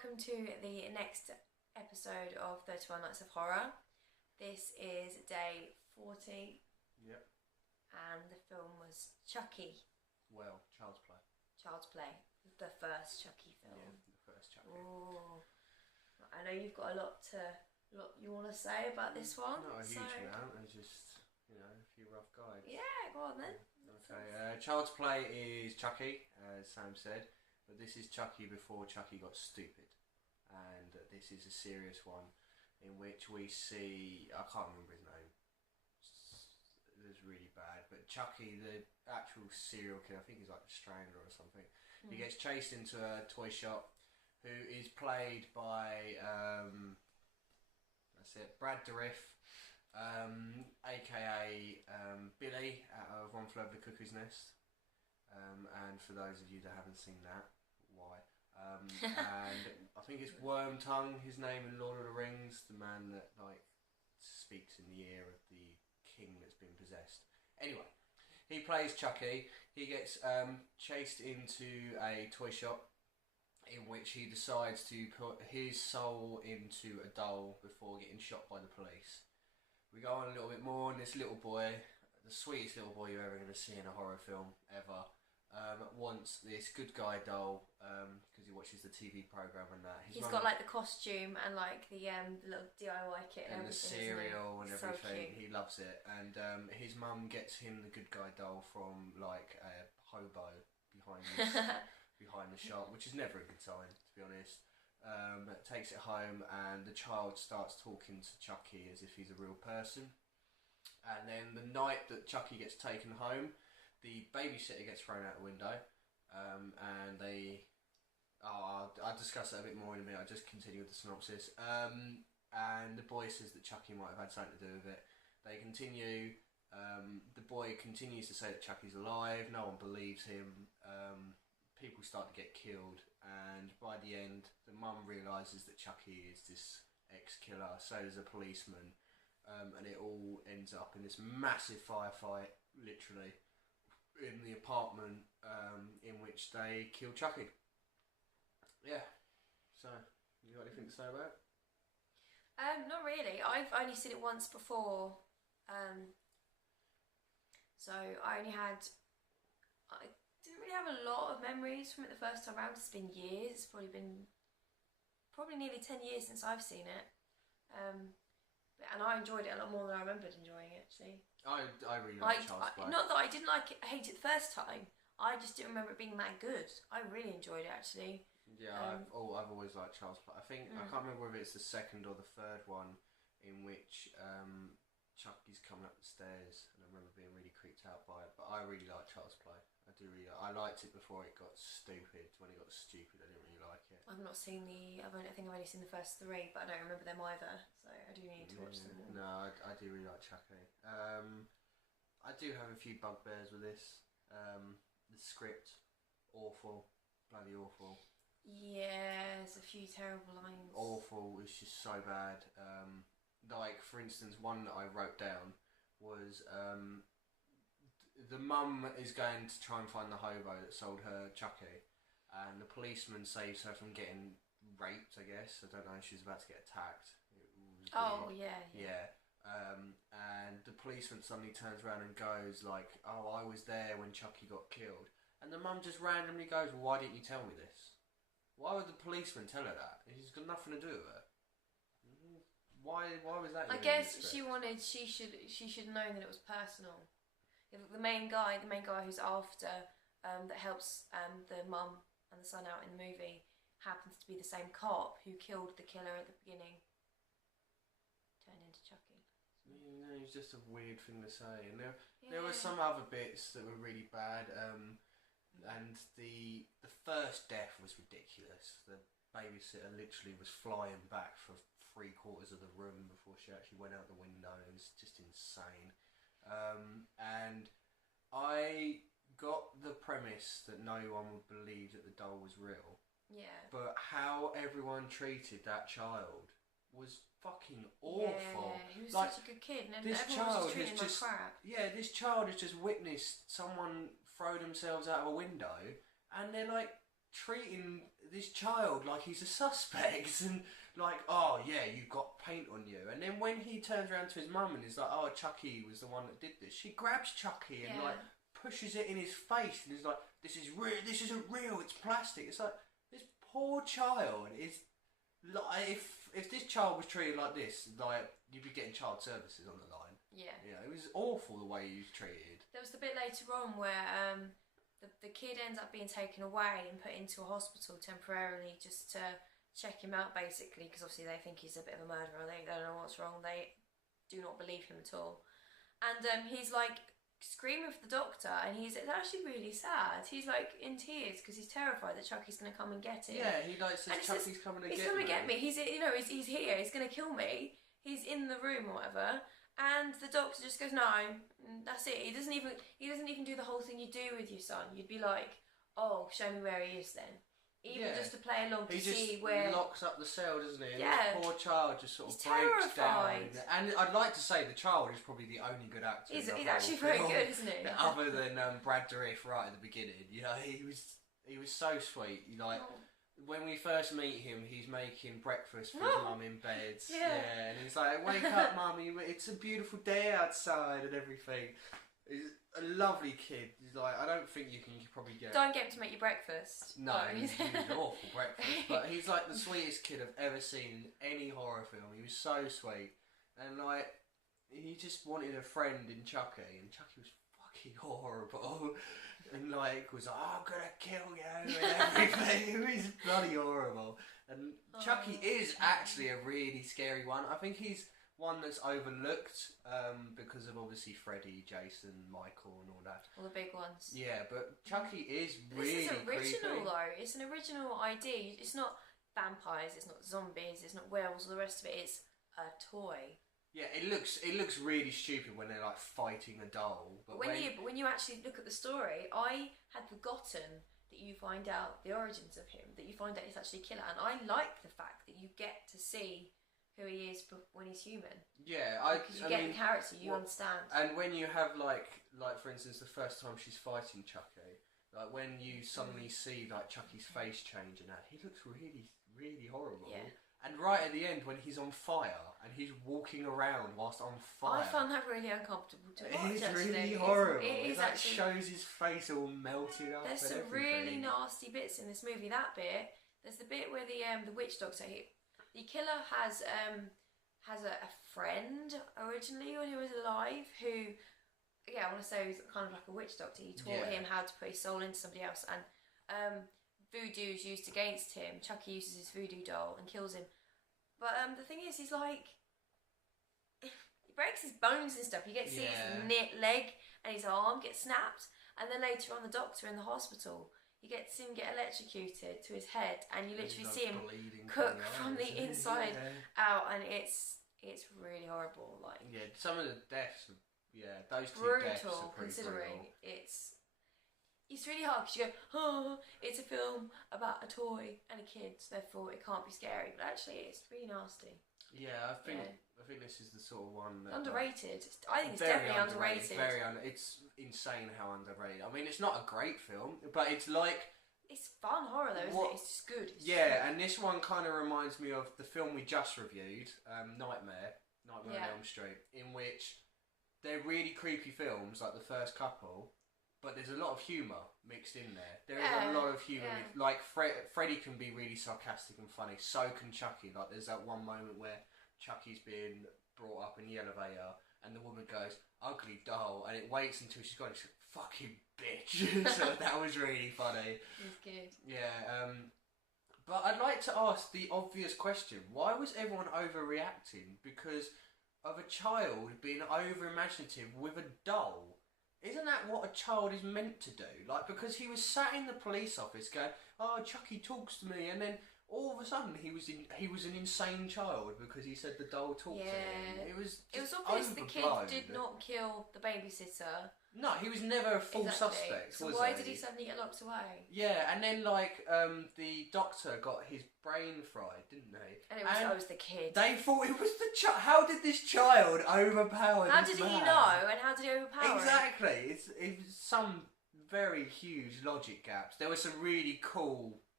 welcome to the next episode of 31 Nights of Horror. This is day 40. Yep. And the film was Chucky. Well, Child's Play. Child's Play. The first Chucky film. Yeah, the first Chucky. Ooh. I know you've got a lot you want to say about this one. Not a huge amount, and just, a few rough guides. Yeah, go on then. Okay, Child's Play is Chucky, as Sam said, but this is Chucky before Chucky got stupid. And this is a serious one in which we see, I can't remember his name, it was really bad, but Chucky, the actual serial killer, I think he's like a strangler or something, he gets chased into a toy shop, who is played by, that's it, Brad Dourif, aka Billy out of One Flew Over the Cuckoo's Nest, and for those of you that haven't seen that, why? And I think it's Wormtongue, his name in Lord of the Rings, the man that speaks in the ear of the king that's been possessed. Anyway, he plays Chucky. He gets chased into a toy shop in which he decides to put his soul into a doll before getting shot by the police. We go on a little bit more, and this little boy, the sweetest little boy you're ever going to see in a horror film ever, wants this good guy doll because he watches the TV program and that. He's got like the costume and like the little DIY kit and the everything, cereal and everything. So he loves it, and his mum gets him the good guy doll from like a hobo behind the shop, which is never a good sign, to be honest. Takes it home, and the child starts talking to Chucky as if he's a real person. And then the night that Chucky gets taken home, the babysitter gets thrown out the window, and they... I'll discuss that a bit more in a minute. I'll just continue with the synopsis. And the boy says that Chucky might have had something to do with it. They continue. The boy continues to say that Chucky's alive. No one believes him. People start to get killed, and by the end, the mum realises that Chucky is this ex-killer. So does a policeman, and it all ends up in this massive firefight, literally, in the apartment in which they kill Chucky. Yeah. So, you got anything to say about it? Not really. I've only seen it once before. So I didn't really have a lot of memories from it the first time around. It's been years. It's probably nearly 10 years since I've seen it. And I enjoyed it a lot more than I remembered enjoying it, actually. I really like Child's Play. Not that I didn't hate it the first time. I just didn't remember it being that good. I really enjoyed it, actually. Yeah, I've always liked Child's Play. I think I can't remember whether it's the second or the third one in which Chucky's coming up the stairs, and I remember being really creeped out by it. But I really like Child's Play. I liked it before it got stupid. When it got stupid, I didn't really like it. I've not seen I think I've only seen the first 3, but I don't remember them either. So I do need to watch them. No, I do really like Chucky. I do have a few bugbears with this. The script, awful, bloody awful. Yeah, there's a few terrible lines. Awful. It's just so bad. For instance, one that I wrote down was. The mum is going to try and find the hobo that sold her Chucky, and the policeman saves her from getting raped, I guess. I don't know, she was about to get attacked. Yeah. And the policeman suddenly turns around and goes like, "Oh, I was there when Chucky got killed." And the mum just randomly goes, "Well, why didn't you tell me this? Why would the policeman tell her that? He's got nothing to do with it. Why was that?" I guess she should know that it was personal. The main guy who's after, that helps the mum and the son out in the movie, happens to be the same cop who killed the killer at the beginning. Turned into Chucky. Yeah, it's just a weird thing to say. And there were some other bits that were really bad. And the first death was ridiculous. The babysitter literally was flying back for 3/4 of the room before she actually went out the window. It was just insane. And I got the premise that no one would believe that the doll was real. Yeah. But how everyone treated that child was fucking awful. Yeah, he was such a good kid, and everyone was just treating him like crap. Yeah, this child has just witnessed someone throw themselves out of a window, and they're like treating this child like he's a suspect and like, oh yeah, you've got paint on you. And then when he turns around to his mum and is like, oh, Chucky was the one that did this, she grabs Chucky and like pushes it in his face and is like, this is real, this isn't real, it's plastic. It's like, this poor child is like, if this child was treated like this, like, you'd be getting child services on the line. Yeah. Yeah, it was awful the way he was treated. There was the bit later on where the kid ends up being taken away and put into a hospital temporarily just to check him out, basically, because obviously they think he's a bit of a murderer. They don't know what's wrong. They do not believe him at all. And he's like screaming for the doctor, and it's actually really sad. He's like in tears because he's terrified that Chucky's going to come and get him. Yeah, he like says Chucky's coming to get me. He's coming to get me. He's he's here. He's going to kill me. He's in the room or whatever. And the doctor just goes, no, that's it. He doesn't even do the whole thing you do with your son. You'd be like, oh, show me where he is then. Even just to play along to see where... He locks up the cell, doesn't he? And yeah. This poor child just sort of breaks terrified. down. And I'd like to say the child is probably the only good actor. He's actually very good, isn't he? Other than Brad Dourif right at the beginning. You know, he was so sweet. When we first meet him, he's making breakfast for his mum in bed. Yeah, and he's like, wake up, mummy, it's a beautiful day outside and everything. He's a lovely kid. He's like, I don't think you can probably get... Don't get him to make you breakfast. No, he's an awful breakfast. But he's like the sweetest kid I've ever seen in any horror film. He was so sweet. And like, he just wanted a friend in Chucky, and Chucky was fucking horrible. And like was like, oh, I'm gonna kill you and everything. It was bloody horrible. And Chucky is actually a really scary one. I think he's one that's overlooked because of obviously Freddy, Jason, Michael, and all that. All the big ones. Yeah, but Chucky is really This is original creepy. though. It's an original idea. It's not vampires. It's not zombies. It's not werewolves. All the rest of it. It's a toy. Yeah, it looks really stupid when they're like fighting a doll. But when you actually look at the story, I had forgotten that you find out the origins of him, that you find out he's actually a killer, and I like the fact that you get to see who he is when he's human. Yeah, because you get the character, you understand. And when you have like for instance, the first time she's fighting Chucky, like when you suddenly see like Chucky's face change and that, he looks really, really horrible. Yeah. And right at the end, when he's on fire and he's walking around whilst on fire, I found that really uncomfortable to watch. It's actually. really horrible. It like actually shows his face all melted up. There's some really nasty bits in this movie. That bit, there's the bit where the witch doctor, the killer has a friend originally when he was alive who, I want to say he's kind of like a witch doctor. He taught him how to put his soul into somebody else, and voodoo is used against him. Chucky uses his voodoo doll and kills him. But the thing is, he's like, he breaks his bones and stuff. You get to see his leg and his arm get snapped. And then later on, the doctor in the hospital, you get to see him get electrocuted to his head, and you literally see him cook from the inside out, and it's really horrible. Like, yeah, some of the deaths, those two brutal, deaths are pretty considering brutal. It's really hard because you go, oh, it's a film about a toy and a kid, so therefore it can't be scary. But actually, it's really nasty. Yeah, I think this is the sort of one that underrated. I think it's definitely underrated. It's insane how underrated. I mean, it's not a great film, but it's like it's fun horror though, isn't it? It's just good. And this one kind of reminds me of the film we just reviewed, Nightmare on Elm Street, in which they're really creepy films, like the first couple. But there's a lot of humour mixed in there. There is a lot of humour. Like, Freddy can be really sarcastic and funny. So can Chucky. Like, there's that one moment where Chucky's being brought up in the elevator and the woman goes, ugly doll. And it waits until she's gone and she's like, fucking bitch. So that was really funny. It's good. Yeah. But I'd like to ask the obvious question. Why was everyone overreacting because of a child being over-imaginative with a doll? Isn't that what a child is meant to do? Like, because he was sat in the police office going, oh, Chucky talks to me, and then all of a sudden he was an insane child because he said the doll talked to him. It was obvious the kid did not kill the babysitter. No, he was never a full suspect. So why did he suddenly get locked away? Yeah, and then like the doctor got his brain fried, didn't they? And it was the kid. They thought it was the child. How did this child overpower? How did he know? And how did he overpower? Exactly. It was some very huge logic gaps. There were some really cool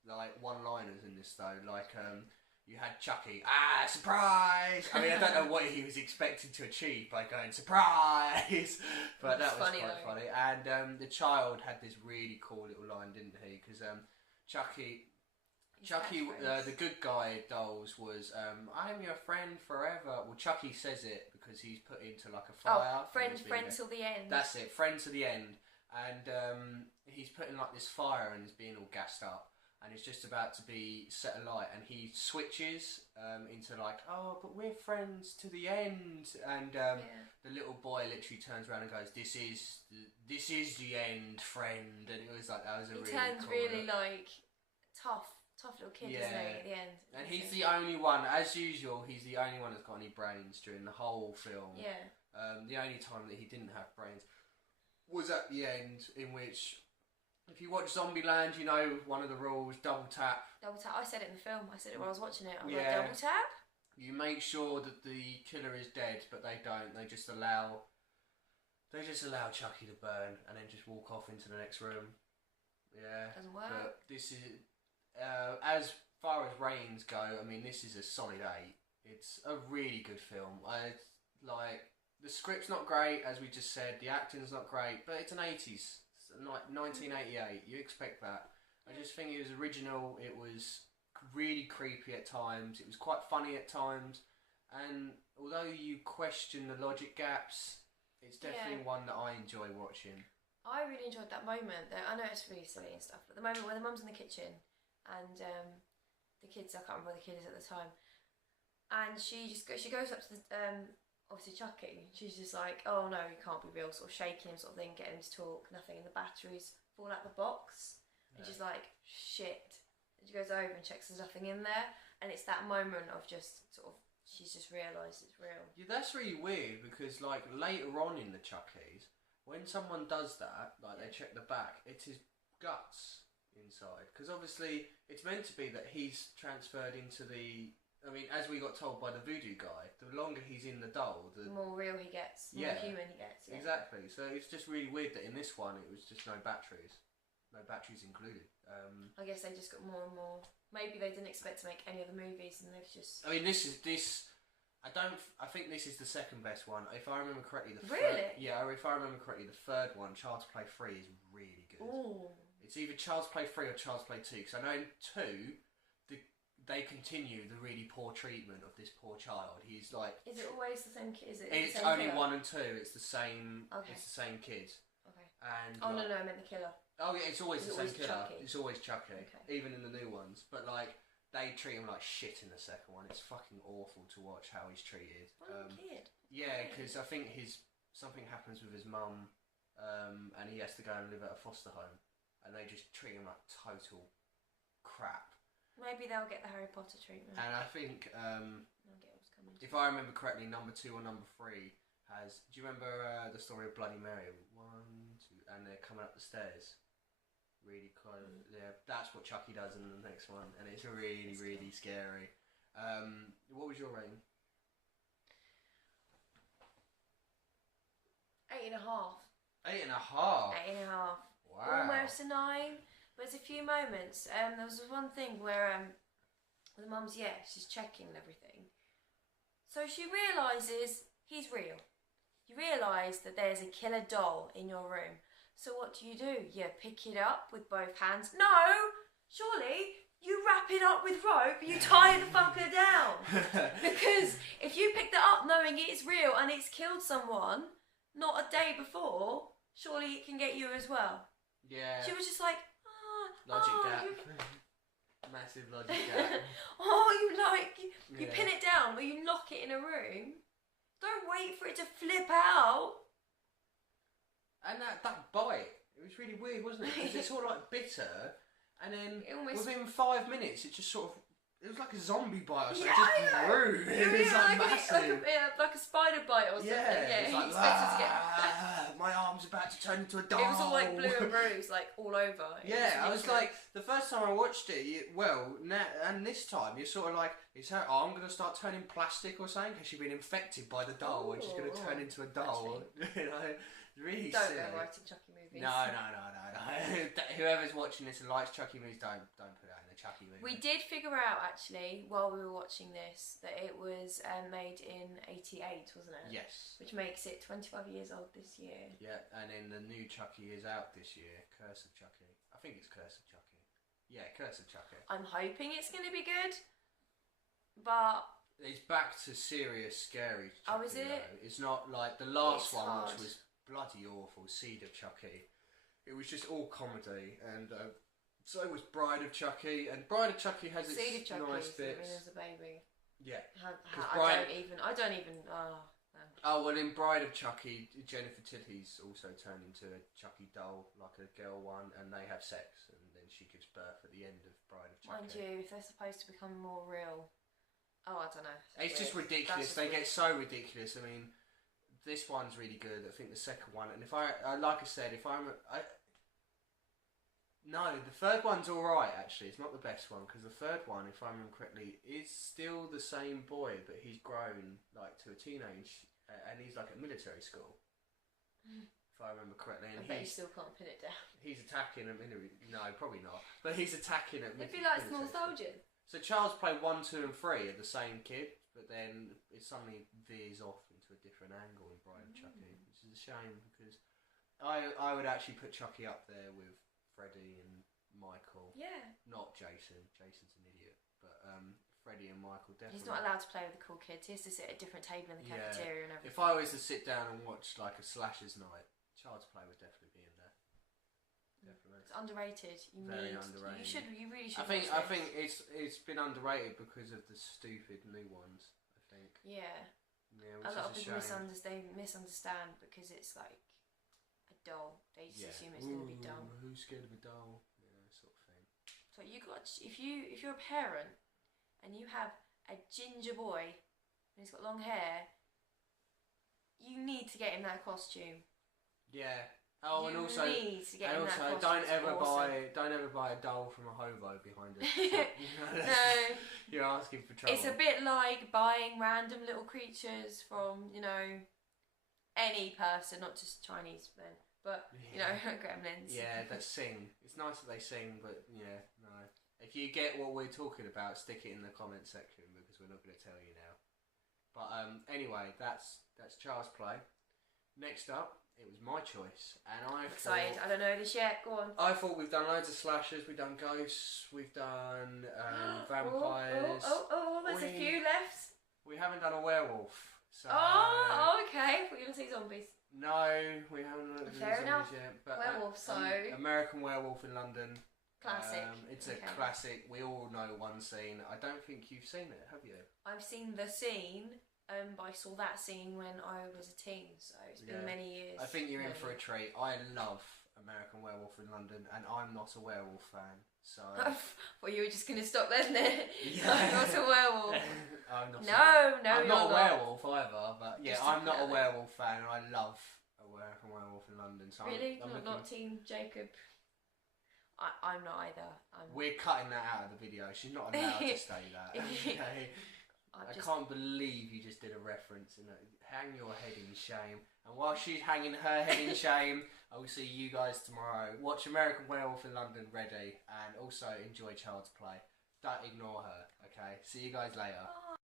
like one-liners in this though. Like you had Chucky, surprise! I mean, I don't know what he was expecting to achieve by going surprise, but that was quite funny. And the child had this really cool little line, didn't he? Because Chucky, the good guy dolls was, I'm your friend forever. Well, Chucky says it because he's put into like a fire. Oh, friend till the end. That's it, friend to the end. And he's put in like this fire and is being all gassed up. And it's just about to be set alight, and he switches into like, oh, but we're friends to the end. And the little boy literally turns around and goes, this is the end, friend. And it was like, that was a really cool. He turns really like tough little kid, isn't he, at the end? And he's the only one, as usual, he's the only one that's got any brains during the whole film. Yeah. The only time that he didn't have brains was at the end, in which, if you watch Zombieland, you know one of the rules, double tap. Double tap. I said it in the film. I said it when I was watching it. I was like, double tap? You make sure that the killer is dead, but they don't. They just allow Chucky to burn and then just walk off into the next room. Yeah. Doesn't work. But this is, as far as ratings go, I mean, this is a solid 8. It's a really good film. The script's not great, as we just said. The acting's not great, but it's an 80s. 1988, you expect that. I just think it was original. It was really creepy at times. It was quite funny at times, and although you question the logic gaps, it's definitely one that I enjoy watching. I really enjoyed that moment. I know it's really silly and stuff, but the moment where the mum's in the kitchen and the kids, I can't remember what the kid is at the time, and she goes up to the obviously Chucky, she's just like, oh no, he can't be real, sort of shaking him, sort of thing, getting him to talk, nothing, and the batteries fall out the box, and she's like, shit, and she goes over and checks there's nothing in there, and it's that moment of just sort of, she's just realised it's real. Yeah, that's really weird, because like later on in the Chuckies, when someone does that, like they check the back, it's his guts inside, because obviously it's meant to be that he's transferred into the, I mean, as we got told by the voodoo guy, the longer he's in the doll, the more real he gets, the more human he gets. Yeah. Exactly. So it's just really weird that in this one it was just no batteries included. I guess they just got more and more. Maybe they didn't expect to make any other movies, and they've just. I mean, this. I think this is the second best one. If I remember correctly, the really. If I remember correctly, the third one, Child's Play 3, is really good. Ooh. It's either Child's Play 3 or Child's Play 2. Because I know in 2. They continue the really poor treatment of this poor child. He's like. Is it always the same kid? It's only killer? 1 and 2. It's the same. Okay. It's the same kid. Okay. And no, I meant the killer. Oh yeah, it's always the same killer. Chucky? It's always Chucky, okay. Even in the new ones. But like they treat him like shit in the second one. It's fucking awful to watch how he's treated. Kid. Yeah, because I think something happens with his mum, and he has to go and live at a foster home, and they just treat him like total crap. Maybe they'll get the Harry Potter treatment. And I think, if I remember correctly, number 2 or number 3 has. Do you remember the story of Bloody Mary? 1, 2, and they're coming up the stairs. Really kind of, yeah. That's what Chucky does in the next one, and it's really, really scary. What was your rating? 8.5. 8.5. 8.5. Wow. Almost a 9. But there's a few moments. There was one thing where the mum's she's checking and everything. So she realises he's real. You realise that there's a killer doll in your room. So what do? You pick it up with both hands. No! Surely you wrap it up with rope, you tie the fucker down. Because if you pick that up knowing it's real and it's killed someone, not a day before, surely it can get you as well. Yeah. She was just like, logic gap. Massive logic gap. You pin it down or you lock it in a room. Don't wait for it to flip out. And that bite, it was really weird, wasn't it? Because it's sort of like bitter, and then within 5 minutes, it just sort of. It was like a zombie bite or something. It just grew. It was like massive. Like a spider bite or something. Yeah, he expected to get. My arm's about to turn into a doll. It was all like blue and bruised, like all over. I was like, the first time I watched it, and this time you're sort of like, is her arm going to start turning plastic or something? Because she's been infected by the doll and she's going to turn into a doll. You know, really don't silly. go writing Chucky movies. No. Whoever's watching this and likes Chucky movies, don't put that in a Chucky movie. We did figure out, actually, while we were watching this, that it was made in '88, wasn't it? Yes. Which makes it 25 years old this year. Yeah, and then the new Chucky is out this year. Curse of Chucky. I think it's Curse of Chucky. Yeah, Curse of Chucky. I'm hoping it's going to be good, but... It's back to serious, scary Chucky. Oh, is it? Though. It's not like the last one, hard. which was bloody awful, Seed of Chucky. It was just all comedy, and so was Bride of Chucky, and Bride of Chucky has its Seed of Chucky nice bits. as a baby. Yeah. I don't even. Oh, no. Oh, well, in Bride of Chucky, Jennifer Tilly's also turned into a Chucky doll, like a girl one, and they have sex, and then she gives birth at the end of Bride of Chucky. Mind you, if they're supposed to become more real, I don't know. It's just ridiculous. They get so ridiculous. I mean, this one's really good. I think the second one, and if I like I said, no, the third one's alright actually. It's not the best one because the third one, if I remember correctly, is still the same boy, but he's grown like to a teenage, and he's like at military school. If I remember correctly, and I bet you still can't pin it down. He's attacking at military. No, probably not. But he's attacking at. It'd be like Small Soldiers. So Child's Play 1, 2, and 3 are the same kid, but then it suddenly veers off into a different angle in Bride of Chucky, which is a shame because I would actually put Chucky up there with Freddy and Michael. Yeah. Not Jason. Jason's an idiot. But Freddy and Michael definitely. He's not allowed to play with the cool kids. He has to sit at a different table in the cafeteria and everything. If I was to sit down and watch like a slashers night, Child's Play would definitely be in there. Definitely. It's underrated. Very underrated. You really should. I think it's been underrated because of the stupid new ones. I think. Yeah. Yeah, a lot of people shame. misunderstand because it's like a doll. They just assume it's going to be dumb. Who's scared of a doll? Yeah, sort of thing. So if you're a parent and you have a ginger boy and he's got long hair, you need to get him that costume. Yeah. Oh, you and also, don't ever buy a doll from a hobo behind us. No, you're asking for trouble. It's a bit like buying random little creatures from any person, not just Chinese then, but gremlins. Yeah, that sing. It's nice that they sing, but yeah, no. If you get what we're talking about, stick it in the comment section because we're not going to tell you now. But anyway, that's Child's Play. Next up. It was my choice, and I'm excited. I don't know this yet. Go on. I thought we've done loads of slashers. We've done ghosts. We've done vampires. There's a few left. We haven't done a werewolf. So okay. We're gonna say zombies. No, we haven't done Fair enough. Yet. But, werewolf. So American Werewolf in London. Classic. It's a classic. We all know one scene. I don't think you've seen it, have you? I've seen the scene. But I saw that scene when I was a teen, so it's been many years. I think you're in for a treat. I love American Werewolf in London, and I'm not a werewolf fan, so... Well, you were just going to stop then. I'm not a werewolf. I'm not not a werewolf either, but yeah, I'm not a it. werewolf fan, and I love American Werewolf in London. So really? I'm not Team Jacob? I'm not either. We're cutting that out of the video. She's not allowed to say that. Okay? I can't believe you just did a reference. Hang your head in shame. And while she's hanging her head in shame, I will see you guys tomorrow. Watch American Werewolf in London ready, and also enjoy Child's Play. Don't ignore her, okay? See you guys later.